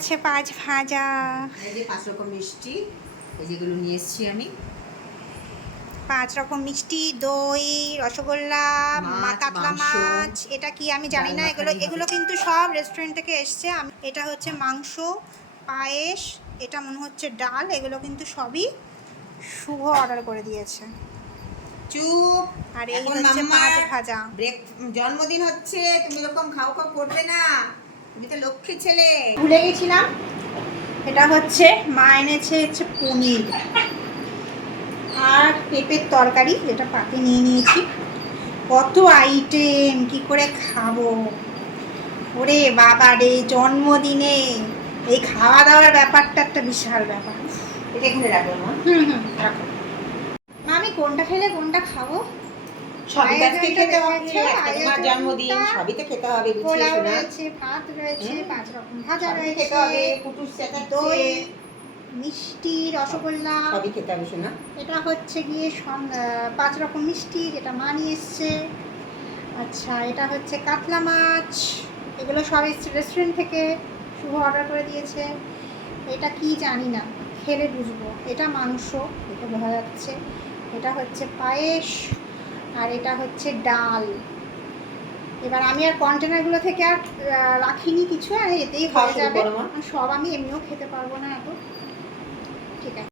গেছে 5 ভাজা। এই যে 5 রকম মিষ্টি, এই যেগুলো নিয়ে এসেছি আমি। 5 রকম মিষ্টি, দই, রসগোল্লা, কাতলা মাছ। এটা কি আমি জানি না, এগুলো কিন্তু সব রেস্টুরেন্ট থেকে এসছে। এটা হচ্ছে মাংস, পায়েস, এটা মনে হচ্ছে ডাল। এগুলো কিন্তু সবই শুভ অর্ডার করে দিয়েছে। চুপ। আর এই হচ্ছে 5 ভাজা। জন্মদিন হচ্ছে, তুমি এরকম খাও খাও করবে না, তুমি তো লক্ষ্মী ছেলে। ভুলে গেছিলাম, এটা হচ্ছে মা এনেছে হচ্ছে পনির আর পেঁপের তরকারি, যেটা পাতে নিয়ে নিয়েছি। কত আইটেম, কি করে খাবো? ওরে বাবা রে, জন্মদিনে এই খাওয়া দাওয়ার ব্যাপারটা একটা বিশাল ব্যাপার। এটা এখানে রাখো মা। রাখো মা। আমি কোনটা খেলে কোনটা খাবো? সবই তো আজকে খেতে হবে, তোমার জন্মদিন, সবই তো খেতে হবে। পোলাও রয়েছে, ভাত রয়েছে, 5 রকম ভাজা রয়েছে, খেতে হবে, কুটুস চেঁচাচ্ছে, দই, মিষ্টি, রসগোল্লা, সবই খেতে হবে শোনা। এটা হচ্ছে গিয়ে 5 রকম মিষ্টি, যেটা মা নিয়ে এসছে। আচ্ছা, এটা হচ্ছে কাতলা মাছ। এগুলো সব রেস্টুরেন্ট থেকে শুভ অর্ডার করে দিয়েছে। এটা কি জানি না, খেলে বুঝবো। এটা মাংস, এটা বোঝা যাচ্ছে। এটা হচ্ছে পায়েস, আর এটা হচ্ছে ডাল। এবার আমি আর কন্টেনারগুলো থেকে আর রাখিনি কিছু, আর এতেই হয়ে যাবে। সব আমি এমনিও খেতে পারবো না এত। ঠিক আছে।